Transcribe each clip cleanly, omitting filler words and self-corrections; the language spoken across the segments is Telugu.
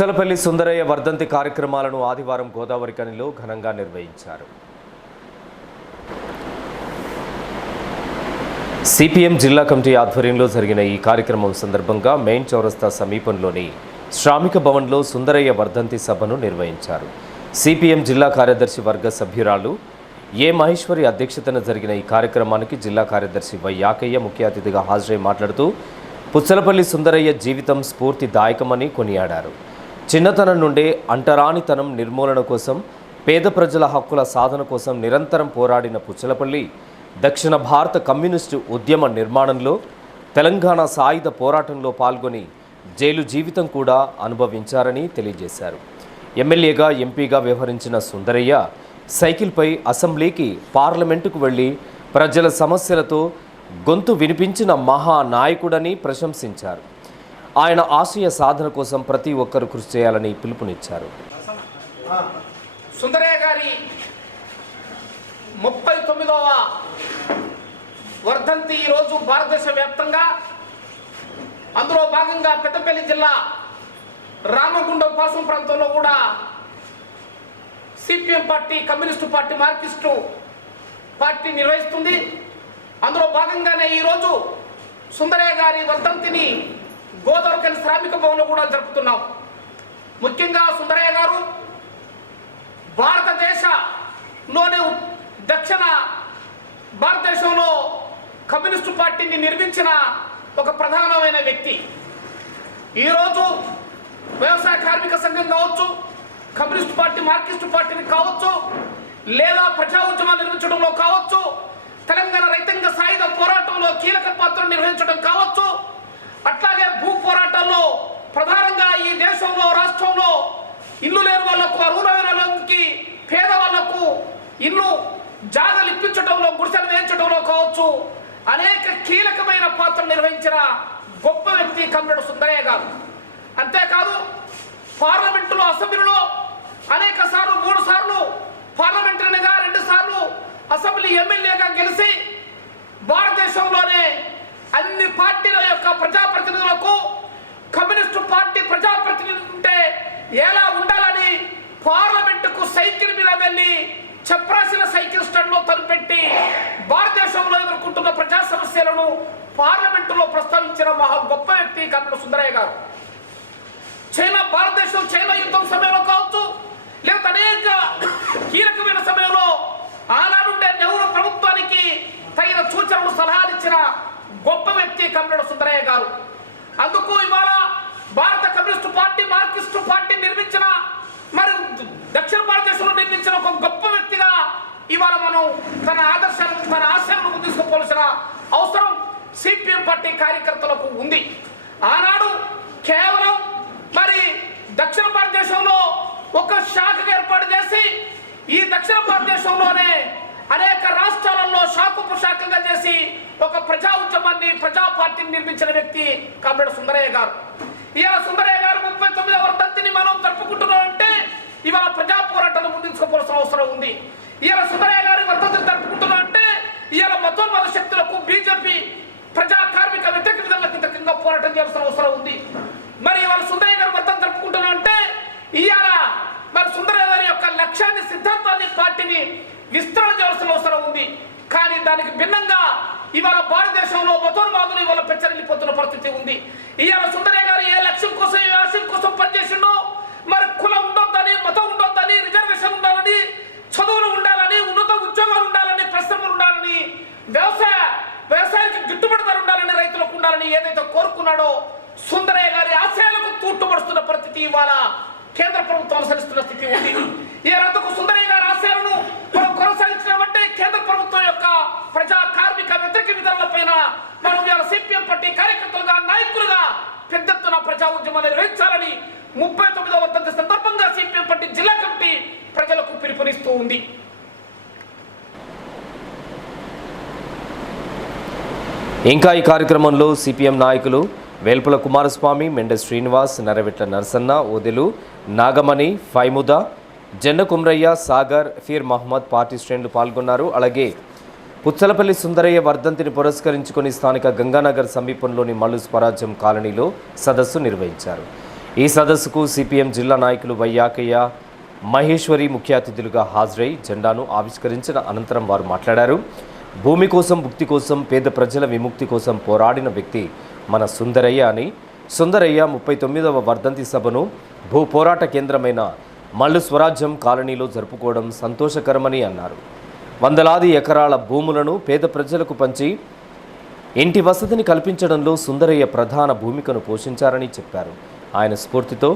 పుచ్చలపల్లి సుందరయ్య వర్ధంతి కార్యక్రమాలను ఆదివారం గోదావరి కనిలో ఘనంగా నిర్వహించారు. సిపిఎం జిల్లా కమిటీ ఆధ్వర్యంలో జరిగిన ఈ కార్యక్రమం సందర్భంగా మెయిన్ చౌరస్తా సమీపంలోని శ్రామిక భవన్లో సుందరయ్య వర్ధంతి సభను నిర్వహించారు. సిపిఎం జిల్లా కార్యదర్శి వర్గ సభ్యురాలు ఏ మహేశ్వరి అధ్యక్షతన జరిగిన ఈ కార్యక్రమానికి జిల్లా కార్యదర్శి వై యాకయ్య ముఖ్య అతిథిగా హాజరై మాట్లాడుతూ పుచ్చలపల్లి సుందరయ్య జీవితం స్ఫూర్తిదాయకమని కొనియాడారు. చిన్నతనం నుండే అంటరానితనం నిర్మూలన కోసం, పేద ప్రజల హక్కుల సాధన కోసం నిరంతరం పోరాడిన పుచ్చలపల్లి దక్షిణ భారత కమ్యూనిస్టు ఉద్యమ నిర్మాణంలో, తెలంగాణ సాయుధ పోరాటంలో పాల్గొని జైలు జీవితం కూడా అనుభవించారని తెలియజేశారు. ఎమ్మెల్యేగా, ఎంపీగా వ్యవహరించిన సుందరయ్య సైకిల్పై అసెంబ్లీకి, పార్లమెంటుకు వెళ్ళి ప్రజల సమస్యలతో గొంతు వినిపించిన మహానాయకుడని ప్రశంసించారు. ఆయన ఆశయ సాధన కోసం ప్రతి ఒక్కరూ కృషి చేయాలని పిలుపునిచ్చారు. సుందరయ్య గారి 39వ వర్ధంతి ఈరోజు భారతదేశ వ్యాప్తంగా, అందులో భాగంగా పెద్దపల్లి జిల్లా రామగుండం పాసం ప్రాంతంలో కూడా CPM party, communist party, Marxist party నిర్వహిస్తుంది. అందులో భాగంగానే ఈరోజు సుందరయ్య గారి వర్ధంతిని గోదావరి శ్రామిక భవన్లో కూడా జరుపుతున్నాం. ముఖ్యంగా సుందరయ్య గారు భారతదేశంలోనే దక్షిణ భారతదేశంలో కమ్యూనిస్టు పార్టీని నిర్మించిన ఒక ప్రధానమైన వ్యక్తి. ఈరోజు వ్యవసాయ కార్మిక సంఘం కావచ్చు, కమ్యూనిస్టు పార్టీ, మార్క్సిస్టు పార్టీని కావచ్చు, లేదా ప్రజా ఉద్యమాలు నిర్మించడంలో కావచ్చు, తెలంగాణ రైతాంగ సాయుధ పోరాటంలో కీలక పాత్ర నిర్వహించడం కావచ్చు, అట్లాగే భూ పోరాటాల్లో ప్రధానంగా ఈ దేశంలో, రాష్ట్రంలో ఇల్లు లేని వాళ్లకు, అర్హులైన వాళ్ళకి, పేద వాళ్లకు ఇల్లు జాగలు ఇప్పించడంలో, గుడిసెలు వేయించడంలో కావచ్చు, అనేక కీలకమైన పాత్ర నిర్వహించిన గొప్ప వ్యక్తి కమ్రేడ్ సుందరయ్య గారు. అంతేకాదు పార్లమెంటులో, అసెంబ్లీలో అనేక సార్లు, 3 సార్లు పార్లమెంటరీగా, 2 సార్లు అసెంబ్లీ ఎమ్మెల్యేగా గెలిచి భారతదేశంలోనే అన్ని పార్టీల యొక్క ప్రజాప్రతినిధులకు కమ్యూనిస్టు పార్టీ ప్రజాప్రతినిధులు ఉంటే ఎలా ఉండాలని పార్లమెంటుకు సైకిల్ మీద వెళ్ళి చప్రాసిన సైకిల్ స్టాండ్లో తలపెట్టి భారతదేశంలో ఎదుర్కొంటున్న ప్రజా సమస్యలను పార్లమెంటులో ప్రస్తావించిన మహా గొప్ప వ్యక్తి కమ్రేడ్ సుందరయ్య గారు. భారతదేశం చైనా యుద్ధం సమయంలో కావచ్చు, లేదా అనేక కీలకమైన సమయంలో ఆనాడుండే నెహ్రూ ప్రభుత్వానికి తగిన సూచనలు, సలహాలు ఇచ్చిన గొప్ప వ్యక్తి కమ్రేడ్ సుందరయ్య గారు. అందుకు ఇవాళ భారత కమ్యూనిస్టు పార్టీ, మార్క్సిస్టు పార్టీ నిర్మించిన, మరి దక్షిణ భారతదేశంలో నిర్మించిన ఒక గొప్ప వ్యక్తిగా ఇవాళ మనం తన ఆదర్శాలను, తన ఆశయాలను తీసుకుపోవాల్సిన అవసరం సిపిఎం పార్టీ కార్యకర్తలకు ఉంది. ఆనాడు కేవలం మరి దక్షిణ భారతదేశంలో ఒక శాఖగా ఏర్పాటు చేసి, ఈ దక్షిణ భారతదేశంలోనే అనేక రాష్ట్రాలలో శాఖగా చేసి ఒక ప్రజా ఉద్యమాన్ని, ప్రజా పార్టీని నిర్మించిన వ్యక్తి కమ్రేడ్ సుందరయ్య గారు. ఇవాళ సుందరయ్య గారు 39వ వర్ధంతిని మనం జరుపుకుంటున్నామంటే ఇవాళ ప్రజా పోరాటాన్ని ముందుకోవాల్సిన అవసరం ఉంది. ఇవాళ సుందరయ్య గారి వర్ధంతిని జరుపుకుంటున్నామంటే ఇవాళ మతోన్మాద శక్తులకు, బీజేపీ ప్రజా కార్మిక వ్యతిరేక విధానాలకు పోరాటం చేయాల్సిన అవసరం ఉంది. మరి ఇవాళ సుందరయ్య గారు వర్ధంతి జరుపుకుంటున్నామంటే ఇవాళ మరి సుందరయ్య గారి యొక్క లక్ష్యాన్ని, సిద్ధాంతాన్ని, పార్టీని విస్తరణ చేయాల్సిన అవసరం ఉంది. కానీ దానికి భిన్నంగా ఇవాళ భారతదేశంలో మతోన్మాదులు ఇవాళ పెచ్చరిల్లిపోతున్న పరిస్థితి ఉంది. ఇవాళ సుందరయ్య గారు ఏ లక్ష్యం కోసం, ఏ ఆశయం కోసం పనిచేసిండో, మరి కులం ఉండొద్దని, మతం ఉండొద్దని, రిజర్వేషన్ ఉండాలని, చదువులు ఉండాలని, ఉన్నత ఉద్యోగాలు ఉండాలని, పరిశ్రమలు ఉండాలని, వ్యవసాయానికి గిట్టుబాటు ధర ఉండాలని, రైతులకు ఉండాలని ఏదైతే కోరుకున్నాడో, సుందరయ్య గారి ఆశయాలకు తూట్టుపడుతున్న పరిస్థితి ఇవాళ కేంద్ర ప్రభుత్వం అనుసరిస్తున్న స్థితి ఉంది. ఈ రందుకు సుందరయ్య గారి ఆశయాలను మనం కొనసాగించినామంటే కేంద్ర ప్రభుత్వం యొక్క ప్రజా కార్మిక వ్యతిరేక విధానాలపైన మనం ఇవాళ సిపిఎం పార్టీ కార్యకర్తలుగా, నాయకులుగా పెద్ద ఎత్తున ప్రజా ఉద్యమాలు నిర్వహించాలని 39వ వర్ధంతి సందర్భంగా సిపిఎం పార్టీ జిల్లా కమిటీ ప్రజలకు పిలుపునిస్తూ ఉంది. ఇంకా ఈ కార్యక్రమంలో సిపిఎం నాయకులు వేల్పుల కుమారస్వామి, మెండ శ్రీనివాస్, నరవిట్ల నరసన్న, ఓదెలు నాగమణి, ఫైముదా, జెన్న కుమ్రయ్య, సాగర్, ఫీర్ మహమ్మద్ పార్టీ శ్రేణులు పాల్గొన్నారు. అలాగే పుచ్చలపల్లి సుందరయ్య వర్ధంతిని పురస్కరించుకొని స్థానిక గంగానగర్ సమీపంలోని మల్లు స్వరాజ్యం కాలనీలో సదస్సు నిర్వహించారు. ఈ సదస్సుకు సిపిఎం జిల్లా నాయకులు వైయాకయ్య, మహేశ్వరి ముఖ్య అతిథులుగా హాజరై జెండాను ఆవిష్కరించిన అనంతరం వారు మాట్లాడారు. భూమి కోసం, భుక్తి కోసం, పేద ప్రజల విముక్తి కోసం పోరాడిన వ్యక్తి మన సుందరయ్య అని, సుందరయ్య 39వ వర్ధంతి సభను భూ పోరాట కేంద్రమైన మల్లు స్వరాజ్యం కాలనీలో జరుపుకోవడం సంతోషకరమని అన్నారు. వందలాది ఎకరాల భూములను పేద ప్రజలకు పంచి ఇంటి వసతిని కల్పించడంలో సుందరయ్య ప్రధాన భూమికను పోషించారని చెప్పారు. ఆయన స్ఫూర్తితో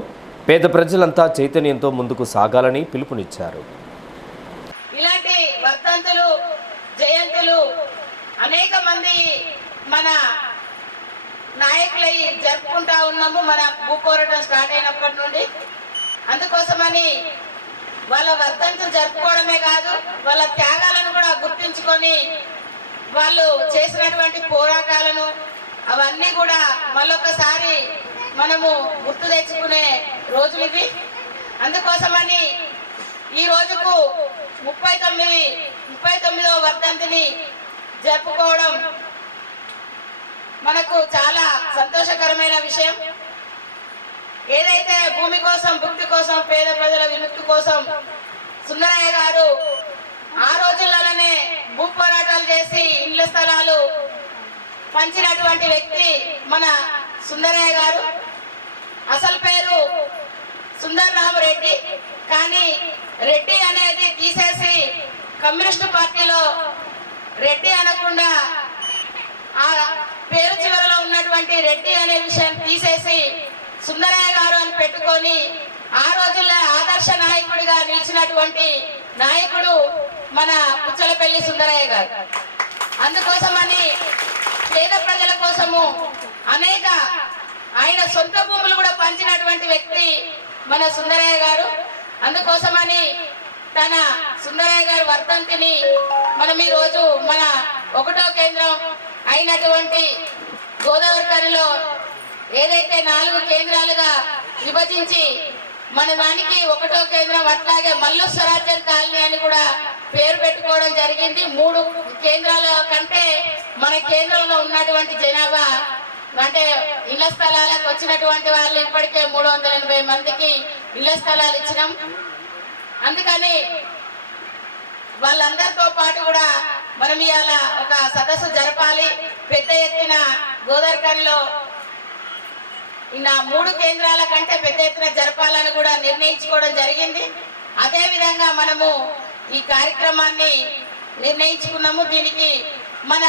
పేద ప్రజలంతా చైతన్యంతో ముందుకు సాగాలని పిలుపునిచ్చారు. ఇలాంటి వర్ధంతులు, జయంతులు అనేక మంది మన నాయకులై జరుపుకుంటా ఉన్నాము. మన భూపోరాటం స్టార్ట్ అయినప్పటి నుండి. అందుకోసమని వాళ్ళ వర్ధంతులు జరుపుకోవడమే కాదు, వాళ్ళ త్యాగాలను కూడా గుర్తించుకొని వాళ్ళు చేసినటువంటి పోరాటాలను అవన్నీ కూడా మళ్ళొకసారి మనము గుర్తు తెచ్చుకునే రోజులు ఇవి. అందుకోసమని ఈ రోజుకు 39వ వర్ధంతిని జరుపుకోవడం మనకు చాలా సంతోషకరమైన విషయం. ఏదైతే భూమి కోసం, భుక్తి కోసం, పేద ప్రజల విముక్తి కోసం సుందరయ్య గారు ఆ రోజుల్లోనే భూ పోరాటాలు చేసి ఇళ్ల స్థలాలు పంచినటువంటి వ్యక్తి మన సుందరయ్య గారు. అసలు పేరు సుందర్రామరెడ్డి, కానీ రెడ్డి అనేది తీసేసి కమ్యూనిస్టు పార్టీలో రెడ్డి అనకుండా ఆ పేరు చివరలో ఉన్నటువంటి రెడ్డి అనే విషయం తీసేసి సుందరయ్య గారు అని పెట్టుకొని ఆ రోజుల్లో ఆదర్శ నాయకుడిగా నిలిచినటువంటి నాయకుడు మన పుచ్చలపల్లి సుందరయ్య గారు. అందుకోసమని పేద ప్రజల కోసము అనేక ఆయన సొంత భూములు కూడా పంచినటువంటి వ్యక్తి మన సుందరయ్య గారు. అందుకోసమని తన సుందరయ్య గారి వర్ధంతిని మనం ఈ రోజు మన 1వ కేంద్రం అయినటువంటి గోదావరిలో ఏదైతే 4 కేంద్రాలుగా విభజించి మన దానికి 1వ కేంద్రం, అట్లాగే మల్లు స్వరాజ్యం కాలనీ అని కూడా పేరు పెట్టుకోవడం జరిగింది. 3 కేంద్రాల కంటే మన కేంద్రంలో ఉన్నటువంటి జనాభా అంటే ఇళ్ల స్థలాలకు వచ్చినటువంటి వాళ్ళు ఇప్పటికే 380 మందికి ఇళ్ల స్థలాలు ఇచ్చినాం. అందుకని వాళ్ళందరితో పాటు కూడా మనం ఇవాళ ఒక సదస్సు జరపాలి. పెద్ద ఎత్తున గోదావరిలో ఇన్న 3 కేంద్రాల కంటే పెద్ద ఎత్తున జరపాలని కూడా నిర్ణయించుకోవడం జరిగింది. అదే విధంగా మనము ఈ కార్యక్రమాన్ని నిర్ణయించుకున్నాము. దీనికి మన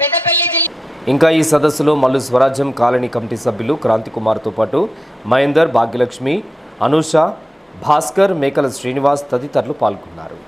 పెద్దపల్లి జిల్లా ఇంకా ఈ సదస్సులో మల్లు స్వరాజ్యం కాలనీ కమిటీ సభ్యులు క్రాంతి కుమార్తో పాటు మహేందర్, భాగ్యలక్ష్మి, అనూష, భాస్కర్, మేకల శ్రీనివాస్ తదితరులు పాల్గొన్నారు.